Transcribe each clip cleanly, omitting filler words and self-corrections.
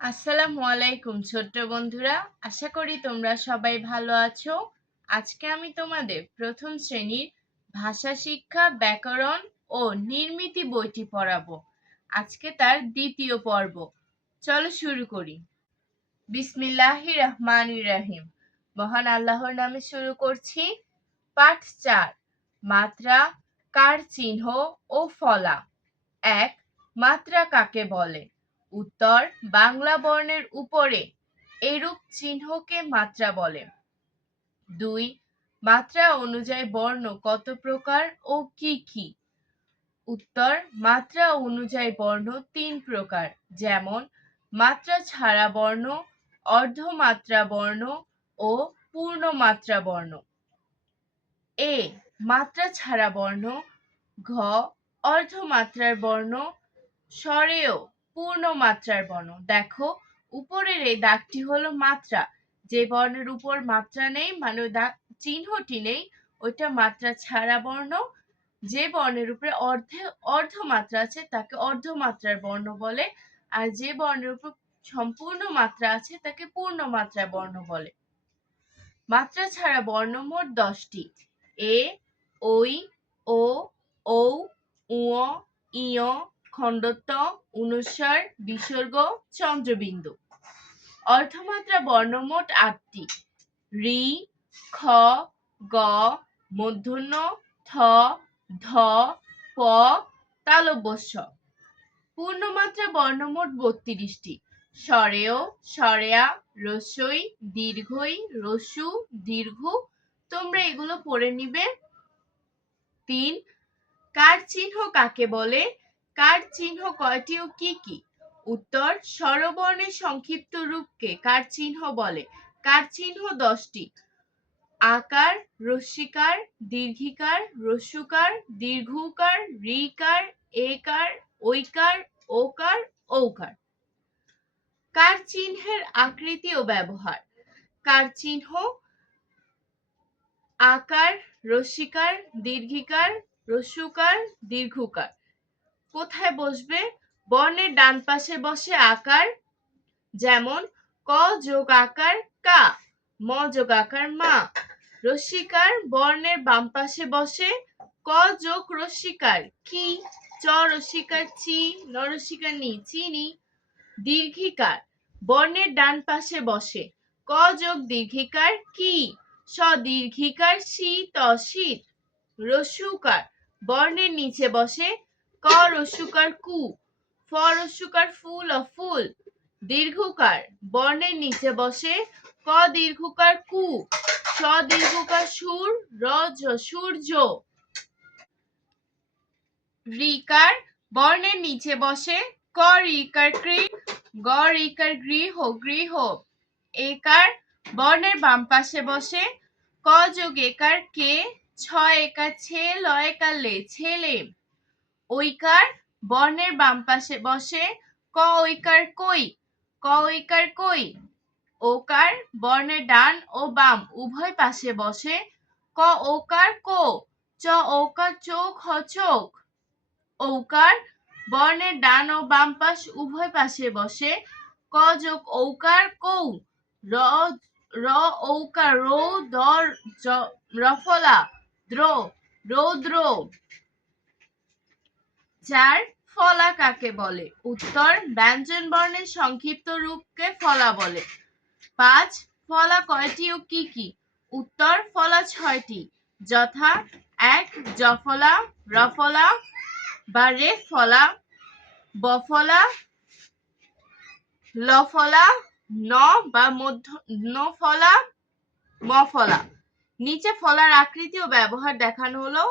আসসালামু আলাইকুম ছোট্ট বন্ধুরা, আশা করি তোমরা সবাই ভালো আছো। আজকে আমি তোমাদের প্রথম শ্রেণীর ভাষা শিক্ষা, ব্যাকরণ ও নির্মিতি বইটি পড়াবো। আজকে তার দ্বিতীয় পর্ব। চলো শুরু করি। বিসমিল্লাহির রহমানির রহিম। মহান আল্লাহর নামে শুরু করছি। পাঠ 4, মাত্রা, কার চিহ্ন ও ফলা। 1. মাত্রা কাকে বলে? উত্তর, বাংলা বর্ণের উপরে এরূপ চিহ্নকে মাত্রা বলে। 2. মাত্রা অনুযায়ী বর্ণ কত প্রকার ও কি কি? উত্তর, মাত্রা অনুযায়ী বর্ণ 3 প্রকার, যেমন মাত্রা ছাড়া বর্ণ, অর্ধমাত্রা বর্ণ ও পূর্ণমাত্রা বর্ণ। এ. মাত্রা ছাড়া বর্ণ। ঘ. অর্ধমাত্রার বর্ণ। স্বরেয় পূর্ণমাত্রার বর্ণ। দেখো, উপরের এই দাগটি হলো মাত্রা। যে বর্ণের উপর মাত্রা নেই, মানে চিহ্নটি নেই, ওইটা মাত্রা ছাড়া বর্ণ। যে বর্ণের উপরে অর্ধমাত্রা আছে তাকে অর্ধমাত্রার বর্ণ বলে, আর যে বর্ণের উপর সম্পূর্ণ মাত্রা আছে তাকে পূর্ণমাত্রার বর্ণ বলে। মাত্রা ছাড়া বর্ণ মোট 10টি। এ, ওই, ও, ঔ, উঁ, ইয়, খণ্ডত্ব, অনুস্বার, বিসর্গ, চন্দ্রবিন্দু। অর্ধমাত্রা বর্ণ মোট 8টি। ঋ, খ, গ, মূর্ধন্য, থ, ধ, প, তালব্য শ। পূর্ণমাত্রা বর্ণ মোট 32টি। স্বরেয়, স্বরেয়া, রস্বই, দীর্ঘই, রস্যু, দীর্ঘ। তোমরা এগুলো পড়ে নিবে। 3. কার চিহ্ন কাকে বলে? কার চিহ্ন কয়টি ও কি কি? উত্তর, স্বরবর্ণের সংক্ষিপ্ত রূপকে কার চিহ্ন বলে। কার চিহ্ন 10টি। আকার, রস্যিকার, দীর্ঘিকার, রস্যুকার, দীর্ঘকার, ঋকার, একার, ঐকার, ওকার, ঔকার। কার চিহ্নের আকৃতি ও ব্যবহার। কার চিহ্ন আকার, রস্যিকার, দীর্ঘিকার, রস্যুকার, দীর্ঘকার। কোথায় বসবে? বর্ণের ডান পাশে বসে আকার, যেমন ক যোগ আকার কা, ম যোগ আকার মা। রস্যিকার বর্ণের বাম পাশে বসে ক যোগ রস্যিকার কি, চ রস্যিকার চি, ন রস্যিকার নি, চিনি। দীর্ঘিকার বর্ণের ডান পাশে বসে ক যোগ দীর্ঘিকার কি, স দীর্ঘিকার শি, ত শীত। রস্যুকার বর্ণের নিচে বসে ক রস্যুকার কু, ফ রস্যুকার ফুল, ফুল। দীর্ঘকার বর্ণের নিচে বসে ক দীর্ঘকার কু, স দীর্ঘকার সুর, র সূর্য। ঋকার বর্ণের নিচে বসে ক ঋকার কৃ, গ ঋকার গৃহ, গৃহ। একার বর্ণের বাম পাশে বসে ক যোগ একার কে, ছ একার ছে, ল একার লে, ছেলে। ঐকার বর্ণের বাম পাশে বসে ক ঐকার কই, ক ঐকার কই। ওকার বর্ণের ডান ও বাম উভয় পাশে বসে ক ওকার কো, চ ওকার চোখ, হ চোখ। ঔকার বর্ণের ডান ও বাম পাশ উভয় পাশে বসে ক যোগ ঔকার কৌ, র ঔকার রৌ, দ রফলা, দ্র, রৌদ্র। 4. ফলা কাকে বলে? উত্তর, ব্যঞ্জন বর্ণের সংক্ষিপ্ত রূপকে ফলা বলে। 5. ফলা কয়টি ও কি কি? উত্তর, ফলা 6টি, যথা 1. জফলা, রফলা বা রেফ ফলা, বফলা, লফলা, ন বা মূর্ধন্য ফলা, মফলা। নিচে ফলার আকৃতি ও ব্যবহার দেখানো হলো।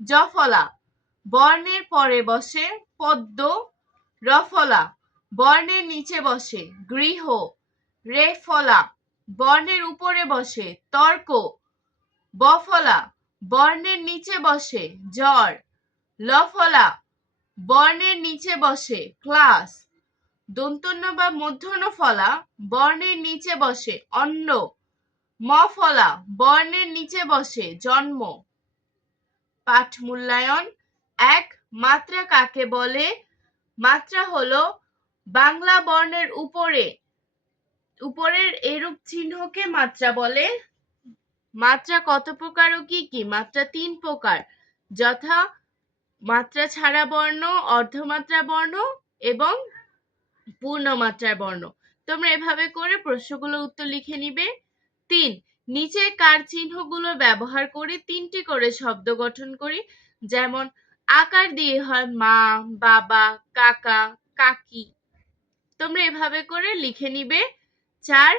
জফলা বর্ণের পরে বসে পদ্ম, রফলা বর্ণের নিচে বসে গৃহ, রেফলা বর্ণের উপরে বসে তর্ক, বফলা বর্ণের নিচে বসে জ্বর, লফলা বর্ণের নিচে বসে ক্লাস। দন্তন্য বা মূর্ধন্য ফলা বর্ণের নিচে বসে অন্ন, মফলা বর্ণের নিচে বসে জন্ম। পাঠ মূল্যায়ন। 1. মাত্রা কাকে বলে? মাত্রা হলো বাংলা বর্ণের উপরের এরূপ চিহ্নকে মাত্রা বলে। মাত্রা কত প্রকার ও কি কি? মাত্রা 3 প্রকার, যথা মাত্রা ছাড়া বর্ণ, অর্ধমাত্রা বর্ণ এবং পূর্ণমাত্রার বর্ণ। তোমরা এভাবে করে প্রশ্নগুলোর উত্তর লিখে নিবে। 3, নিচে কার চিহ্নগুলো ব্যবহার করে 3টি করে শব্দ গঠন করি? যেমন আকার দিয়ে হয় মা, বাবা, কাকা, কাকি। তোমরা এভাবে করে লিখে নিবে। 4,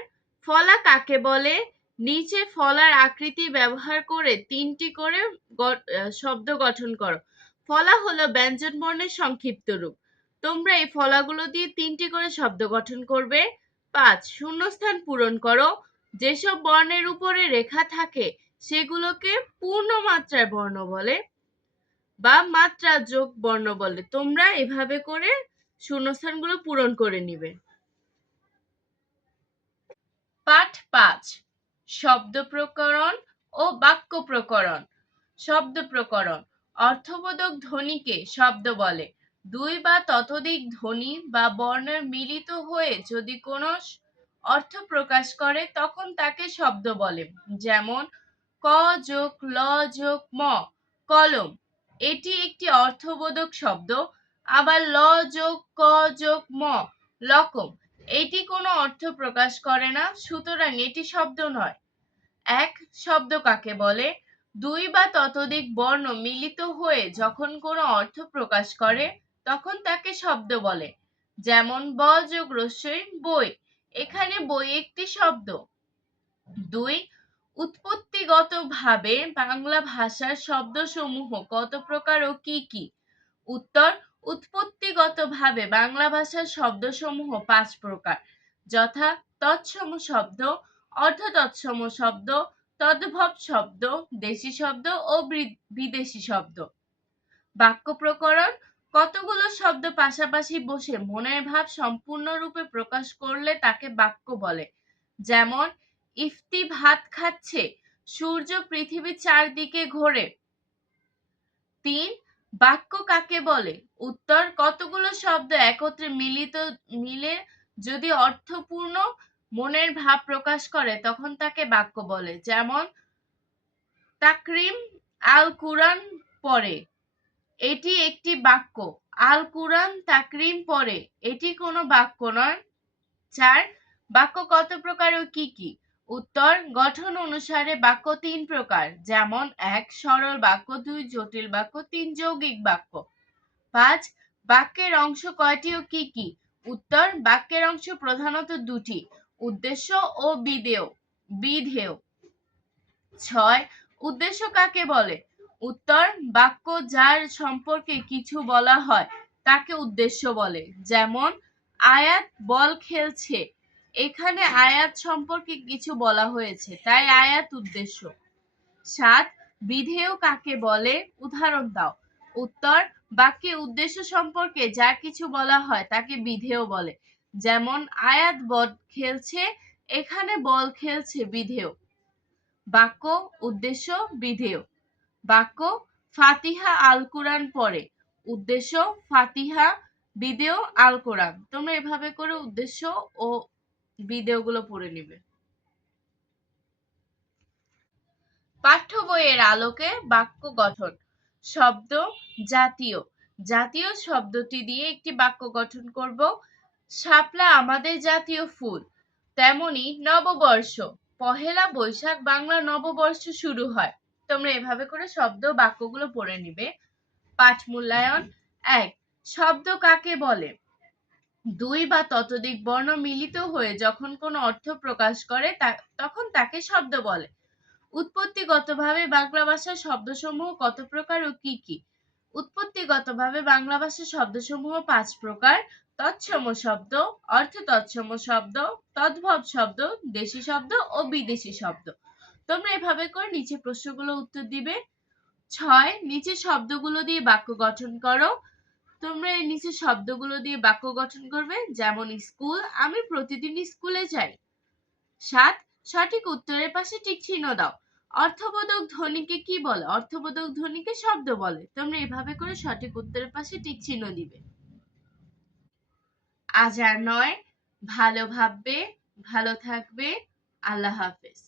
ফলা কাকে বলে? নিচে ফলার আকৃতি ব্যবহার করে 3টি করে শব্দ গঠন করো। ফলা হলো ব্যঞ্জন বর্ণের সংক্ষিপ্ত রূপ। তোমরা এই ফলাগুলো দিয়ে 3টি করে শব্দ গঠন করবে। 5, শূন্যস্থান পূরণ করো। যেসব বর্ণের উপরে রেখা থাকে সেগুলোকে পূর্ণমাত্রার বর্ণ বলে বা মাত্রা যোগ বর্ণ বলে। তোমরা এভাবে করে শূন্যস্থানগুলো পূরণ করে নিবে। পাঠ 5, শব্দ প্রকরণ ও বাক্য প্রকরণ। শব্দ প্রকরণ, অর্থবোধক ধ্বনিকে শব্দ বলে। 2 বা ততোধিক ধ্বনি বা বর্ণের মিলিত হয়ে যদি কোনো অর্থ প্রকাশ করে তখন তাকে শব্দ বলে। যেমন ক যোগ ল যোগ ম, কলম। এটি একটি অর্থবোধক শব্দ। আবার ল যোগ ক যোগ ম, লকম। এটি কোনো অর্থ প্রকাশ করে না, সুতরাং এটি শব্দ নয়। এক শব্দ কাকে বলে? 2 বা ততোধিক বর্ণ মিলিত হয়ে যখন কোনো অর্থ প্রকাশ করে তখন তাকে শব্দ বলে। যেমন ব যোগ রস্যই বই, এখানে বই একটি শব্দ। 2, উৎপত্তিগতভাবে বাংলা ভাষার শব্দসমূহ কত প্রকার ও কি কি? উত্তর, উৎপত্তিগতভাবে বাংলা ভাষার শব্দসমূহ 5 প্রকার, যথা তৎসম শব্দ, অর্ধতৎসম শব্দ, তদ্ভব শব্দ, দেশি শব্দ ও বিদেশি শব্দ। বাক্য প্রকরণ, কতগুলো শব্দ পাশাপাশি বসে মনের ভাব সম্পূর্ণরূপে প্রকাশ করলে তাকে বাক্য বলে। যেমন ইফতি ভাত খাচ্ছে, সূর্য পৃথিবীর চারদিকে ঘোরে। 3, বাক্য কাকে বলে? উত্তর, কতগুলো শব্দ একত্রে মিলে যদি অর্থপূর্ণ মনের ভাব প্রকাশ করে তখন তাকে বাক্য বলে। যেমন তাকরিম আল কুরআন পড়ে, এটি একটি বাক্য। আল কুরআন তাকরিম পড়ে, এটি কোনো বাক্য নয়। 4, বাক্য কত প্রকার ও কি কি? উত্তর, গঠন অনুসারে বাক্য 3 প্রকার। যেমন 1, সরল বাক্য, 2, জটিল বাক্য, 3, যৌগিক বাক্য। 5, বাক্যের অংশ কয়টি ও কি কি? উত্তর, বাক্যের অংশ প্রধানত 2টি, উদ্দেশ্য ও বিধেয়। 6, উদ্দেশ্য কাকে বলে? উত্তর, বাক্য যার সম্পর্কে কিছু বলা হয় তাকে উদ্দেশ্য বলে। যেমন আয়াত বল খেলছে, এখানে আয়াত সম্পর্কে কিছু বলা হয়েছে তাই আয়াত উদ্দেশ্য। 7, বিধেয় কাকে বলে? উদাহরণ দাও। উত্তর, বাক্যে উদ্দেশ্য সম্পর্কে যা কিছু বলা হয় তাকে বিধেয় বলে। যেমন আয়াত বল খেলছে, এখানে বল খেলছে, বিধেয়। বাক্য, উদ্দেশ্য, বিধেয়। বাক্য ফাতিহা আল কোরআন পড়ে, উদ্দেশ্য ফাতিহা, বিধেয় আল কোরআন। তোমরা এভাবে করে উদ্দেশ্য ও বিধেয়গুলো পড়ে নিবে। পাঠ্য বইয়ের আলোকে বাক্য গঠন। শব্দ জাতীয়, জাতীয় শব্দটি দিয়ে একটি বাক্য গঠন করব। শাপলা আমাদের জাতীয় ফুল, তেমনি নববর্ষ, পহেলা বৈশাখ বাংলা নববর্ষ শুরু হয়। তোমরা এভাবে করে শব্দ বাক্যগুলো পড়ে নিবে। পাঠ মূল্যায়ন। 1, শব্দ কাকে বলে? 2 বা ততোধিক বর্ণ মিলিত হয়ে যখন কোনো অর্থ প্রকাশ করে তখন তাকে শব্দ বলে। উৎপত্তিগতভাবে বাংলা ভাষার শব্দসমূহ কত প্রকার ও কি কি? উৎপত্তিগতভাবে বাংলা ভাষার শব্দসমূহ 5 প্রকার, তৎসম শব্দ, অর্ধতৎসম শব্দ, তদ্ভব শব্দ, দেশি শব্দ ও বিদেশি শব্দ। তোমরা এভাবে করে নিচে প্রশ্নগুলো উত্তর দিবে। 6, নিচে শব্দগুলো দিয়ে বাক্য গঠন করো। তোমরা এই নিচে শব্দগুলো দিয়ে বাক্য গঠন করবে। যেমন স্কুল, আমি প্রতিদিন স্কুলে যাই। 7, সঠিক উত্তরের পাশে টিক চিহ্ন দাও। অর্থবোধক ধ্বনিকে কি বলে? অর্থবোধক ধ্বনিকে শব্দ বলে। তোমরা এভাবে করে সঠিক উত্তরের পাশে টিক চিহ্ন দিবে। আজ আর নয়, ভালো ভাববে, ভালো থাকবে। আল্লাহ হাফেজ।